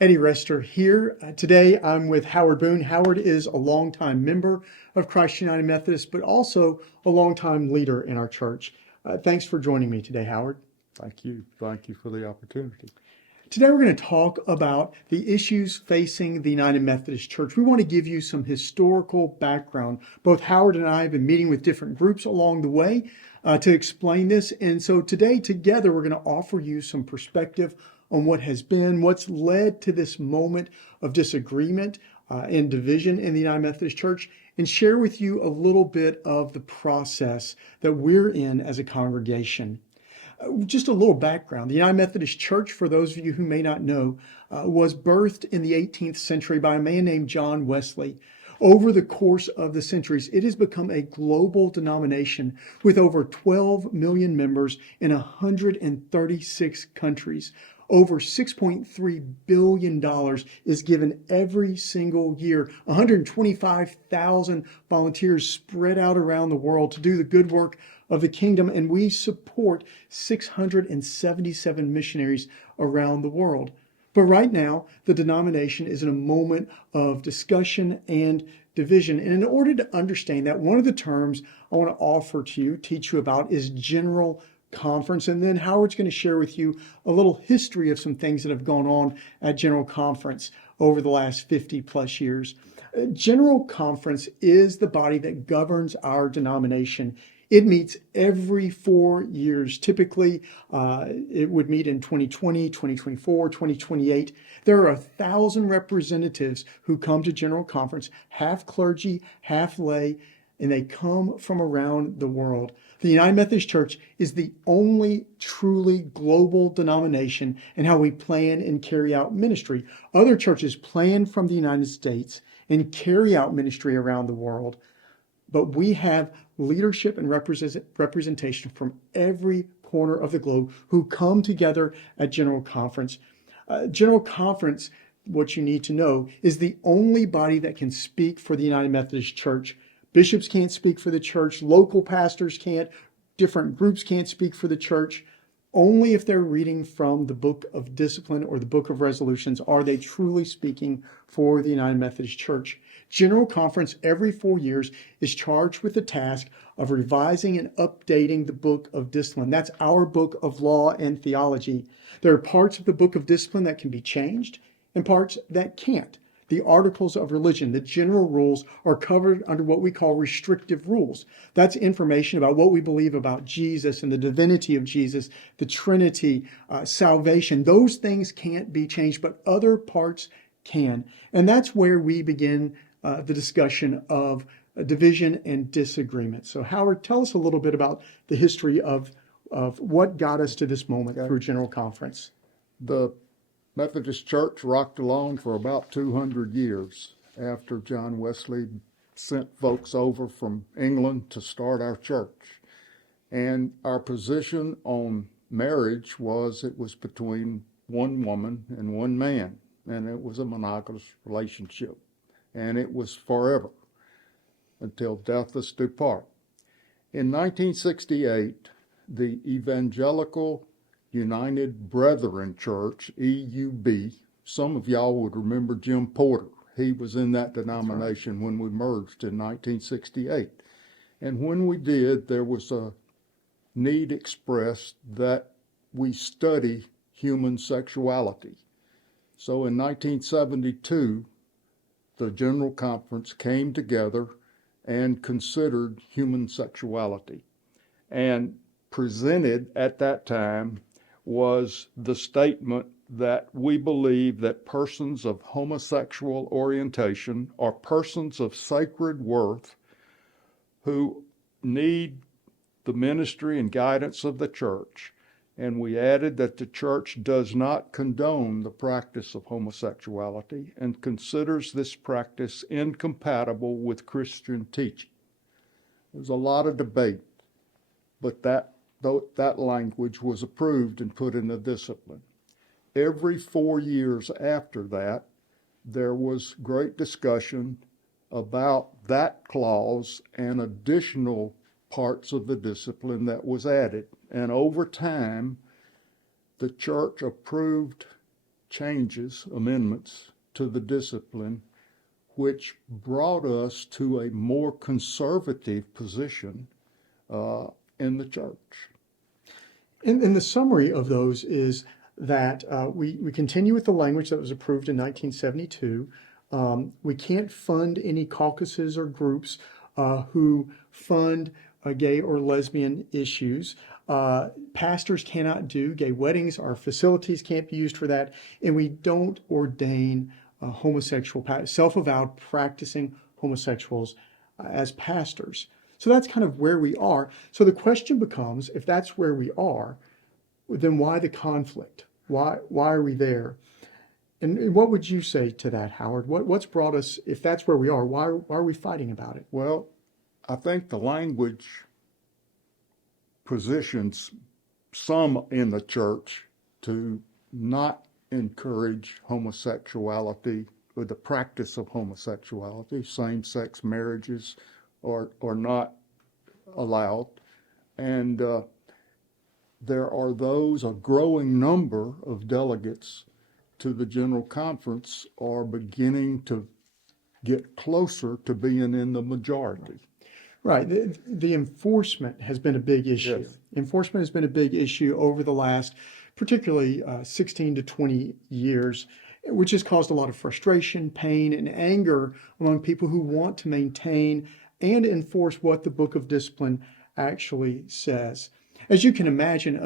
Eddie Rester here. Today I'm with Howard Boone. Howard is a longtime member of Christ United Methodist, but also a longtime leader in our church. Thanks for joining me today, Howard. Thank you. Thank you for the opportunity. Today we're going to talk about the issues facing the United Methodist Church. We want to give you some historical background. Both Howard and I have been meeting with different groups along the way to explain this. And so today together we're going to offer you some perspective on what has been, what's led to this moment of disagreement and division in the United Methodist Church, and share with you a little bit of the process that we're in as a congregation. Just a little background. The United Methodist Church, for those of you who may not know, was birthed in the 18th century by a man named John Wesley. Over the course of the centuries, it has become a global denomination with over 12 million members in 136 countries. Over $6.3 billion is given every single year. 125,000 volunteers spread out around the world to do the good work of the kingdom, and we support 677 missionaries around the world. But right now, the denomination is in a moment of discussion and division. And in order to understand that, one of the terms I want to offer to you, teach you about, is general conference. And then Howard's going to share with you a little history of some things that have gone on at General Conference over the last 50 plus years. General Conference is the body that governs our denomination. It meets every 4 years. Typically, it would meet in 2020, 2024, 2028. There are 1,000 representatives who come to General Conference, half clergy, half lay, and they come from around the world. The United Methodist Church is the only truly global denomination in how we plan and carry out ministry. Other churches plan from the United States and carry out ministry around the world. But we have leadership and representation from every corner of the globe who come together at General Conference. General Conference, what you need to know, is the only body that can speak for the United Methodist Church. Bishops can't speak for the church. Local pastors can't. Different groups can't speak for the church. Only if they're reading from the Book of Discipline or the Book of Resolutions are they truly speaking for the United Methodist Church. General Conference every 4 years is charged with the task of revising and updating the Book of Discipline. That's our book of law and theology. There are parts of the Book of Discipline that can be changed and parts that can't. The articles of religion, the general rules, are covered under what we call restrictive rules. That's information about what we believe about Jesus and the divinity of Jesus, the Trinity, salvation. Those things can't be changed, but other parts can. And that's where we begin the discussion of division and disagreement. So Howard, tell us a little bit about the history of what got us to this moment through General Conference. The Methodist Church rocked along for about 200 years after John Wesley sent folks over from England to start our church. And our position on marriage was it was between one woman and one man, and it was a monogamous relationship. And it was forever until death us do part. In 1968, the Evangelical United Brethren Church, EUB, some of y'all would remember Jim Porter. He was in that denomination when we merged in 1968. And when we did, there was a need expressed that we study human sexuality. So in 1972, the General Conference came together and considered human sexuality. And presented at that time was the statement that we believe that persons of homosexual orientation are persons of sacred worth who need the ministry and guidance of the church. And we added that the church does not condone the practice of homosexuality and considers this practice incompatible with Christian teaching. There's a lot of debate, but that language was approved and put in the discipline. Every 4 years after that, there was great discussion about that clause and additional parts of the discipline that was added. And over time, the church approved changes, amendments to the discipline, which brought us to a more conservative position in the church. And the summary of those is that we continue with the language that was approved in 1972. We can't fund any caucuses or groups who fund gay or lesbian issues. Pastors cannot do gay weddings. Our facilities can't be used for that. And we don't ordain homosexual, self-avowed practicing homosexuals as pastors. So that's kind of where we are. So the question becomes, if that's where we are, then why the conflict? Why are we there? And what would you say to that, Howard? What's brought us, if that's where we are, why are we fighting about it? Well, I think the language positions some in the church to not encourage homosexuality or the practice of homosexuality. Same-sex marriages are not allowed. And there are those, a growing number of delegates to the General Conference are beginning to get closer to being in the majority. Right. The enforcement has been a big issue. Yes. Enforcement has been a big issue over the last, particularly 16 to 20 years, which has caused a lot of frustration, pain, and anger among people who want to maintain and enforce what the Book of Discipline actually says. As you can imagine,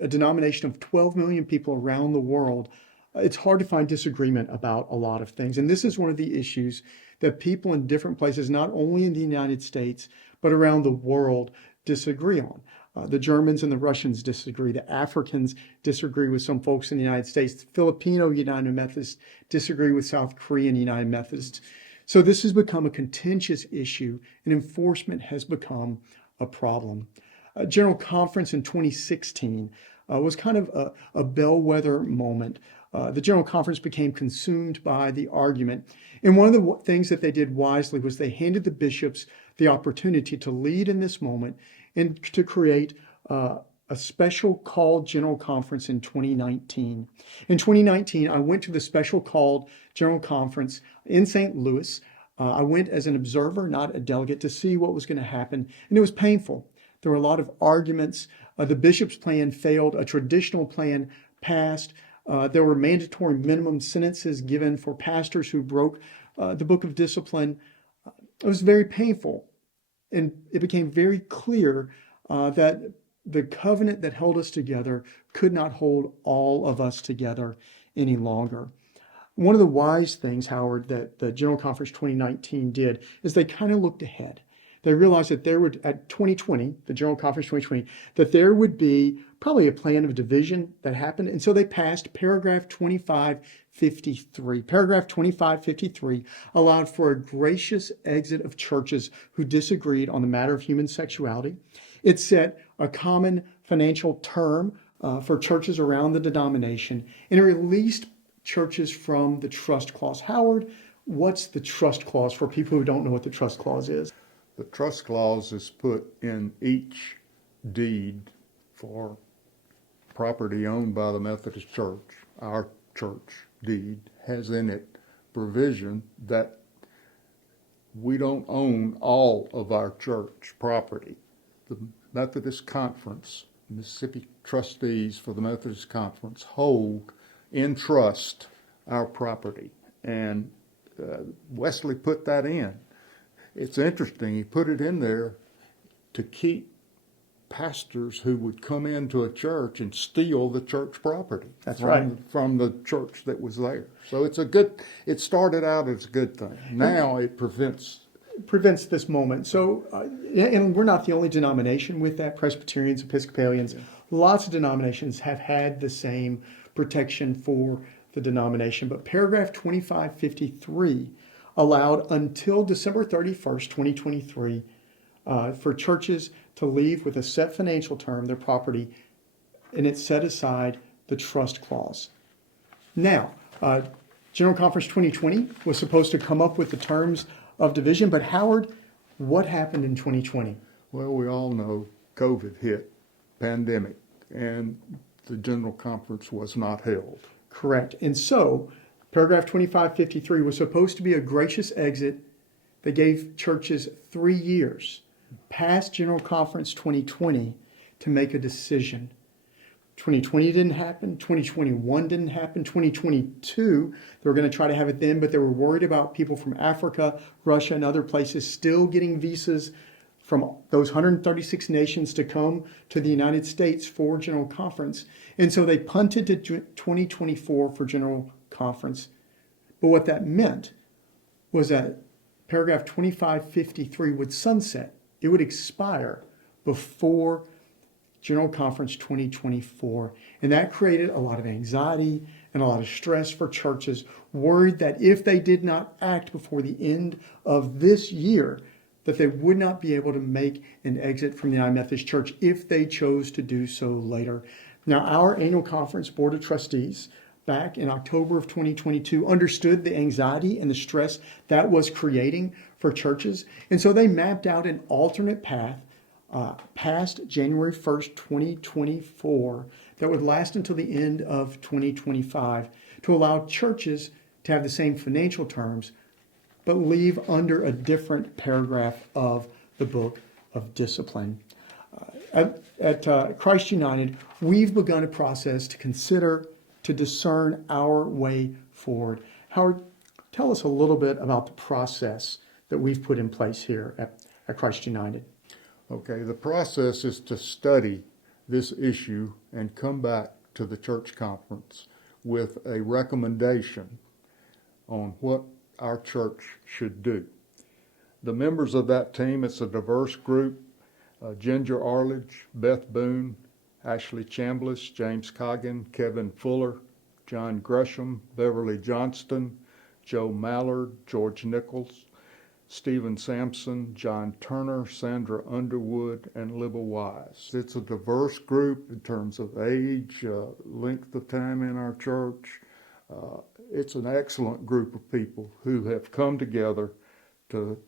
a denomination of 12 million people around the world, it's hard to find disagreement about a lot of things. And this is one of the issues that people in different places, not only in the United States, but around the world, disagree on. The Germans and the Russians disagree. The Africans disagree with some folks in the United States. The Filipino United Methodists disagree with South Korean United Methodists. So this has become a contentious issue, and enforcement has become a problem. General Conference in 2016 was kind of a bellwether moment. The General Conference became consumed by the argument. And one of the things that they did wisely was they handed the bishops the opportunity to lead in this moment and to create a special called General Conference in 2019. In 2019, I went to the special called General Conference in St. Louis. I went as an observer, not a delegate, to see what was going to happen. And it was painful. There were a lot of arguments. The bishop's plan failed. A traditional plan passed. There were mandatory minimum sentences given for pastors who broke the Book of Discipline. It was very painful. And it became very clear that the covenant that held us together could not hold all of us together any longer. One of the wise things, Howard, that the General Conference 2019 did is they kind of looked ahead. They realized that there would, at 2020, the General Conference 2020, that there would be probably a plan of division that happened. And so they passed paragraph 2553. Paragraph 2553 allowed for a gracious exit of churches who disagreed on the matter of human sexuality. It set a common financial term for churches around the denomination, and it released churches from the trust clause. Howard, what's the trust clause for people who don't know what the trust clause is? The trust clause is put in each deed for property owned by the Methodist Church. Our church deed has in it provision that we don't own all of our church property. The Methodist Conference, Mississippi trustees for the Methodist Conference, hold in trust our property. And Wesley put that in. It's interesting, he put it in there to keep pastors who would come into a church and steal the church property. That's right. From the church that was there. So it started out as a good thing. Now it prevents this moment. So, and we're not the only denomination with that. Presbyterians, Episcopalians, lots of denominations have had the same protection for the denomination. But paragraph 2553 allowed until December 31st, 2023, for churches to leave with a set financial term their property, and it set aside the trust clause. Now, General Conference 2020 was supposed to come up with the terms of division, but Howard, what happened in 2020? Well, we all know COVID hit, pandemic, and the General Conference was not held. Correct. And so, paragraph 2553 was supposed to be a gracious exit that gave churches 3 years past General Conference 2020 to make a decision. 2020 didn't happen. 2021 didn't happen. 2022, they were going to try to have it then, but they were worried about people from Africa, Russia, and other places still getting visas from those 136 nations to come to the United States for General Conference. And so they punted to 2024 for General Conference. But what that meant was that paragraph 2553 would sunset. It would expire before General Conference 2024. And that created a lot of anxiety and a lot of stress for churches, worried that if they did not act before the end of this year, that they would not be able to make an exit from the United Methodist Church if they chose to do so later. Now, our annual conference board of trustees back in October of 2022 understood the anxiety and the stress that was creating for churches. And so they mapped out an alternate path past January 1st, 2024 that would last until the end of 2025 to allow churches to have the same financial terms but leave under a different paragraph of the book of discipline. At Christ United, we've begun a process to consider, to discern our way forward. Howard, tell us a little bit about the process that we've put in place here at Christ United. Okay, the process is to study this issue and come back to the church conference with a recommendation on what our church should do. The members of that team, it's a diverse group: Ginger Arledge, Beth Boone, Ashley Chambliss, James Coggin, Kevin Fuller, John Gresham, Beverly Johnston, Joe Mallard, George Nichols, Stephen Sampson, John Turner, Sandra Underwood, and Libba Wise. It's a diverse group in terms of age, length of time in our church. It's an excellent group of people who have come together to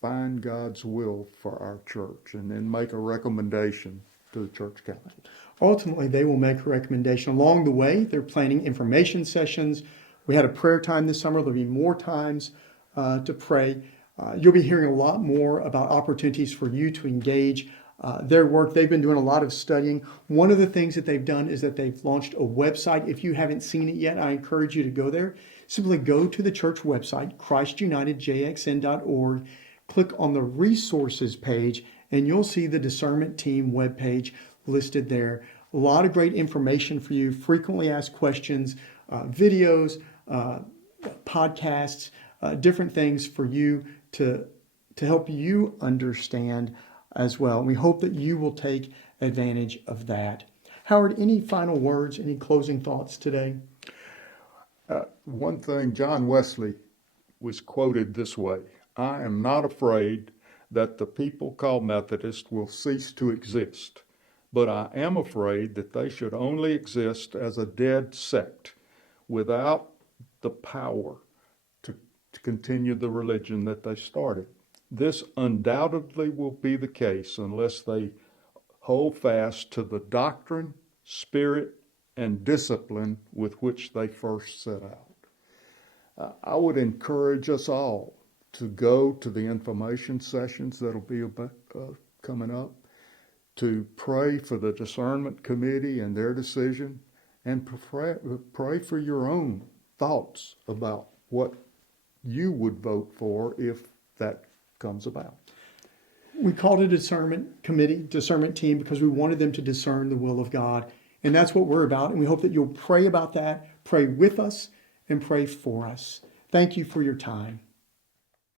find God's will for our church and then make a recommendation to the church council. Ultimately, they will make a recommendation. Along the way, they're planning information sessions. We had a prayer time this summer. There'll be more times to pray. You'll be hearing a lot more about opportunities for you to engage their work. They've been doing a lot of studying. One of the things that they've done is that they've launched a website. If you haven't seen it yet, I encourage you to go there. Simply go to the church website, christunitedjxn.org, click on the resources page, and you'll see the Discernment Team webpage listed there. A lot of great information for you, frequently asked questions, videos, podcasts, different things for you to help you understand as well. And we hope that you will take advantage of that. Howard, any final words, any closing thoughts today? One thing, John Wesley was quoted this way: "I am not afraid that the people called Methodist will cease to exist, but I am afraid that they should only exist as a dead sect without the power to continue the religion that they started. This undoubtedly will be the case unless they hold fast to the doctrine, spirit, and discipline with which they first set out." I would encourage us all to go to the information sessions that'll be coming up, to pray for the discernment committee and their decision, and pray for your own thoughts about what you would vote for if that comes about. We called it a discernment committee, discernment team, because we wanted them to discern the will of God. And that's what we're about. And we hope that you'll pray about that, pray with us, and pray for us. Thank you for your time.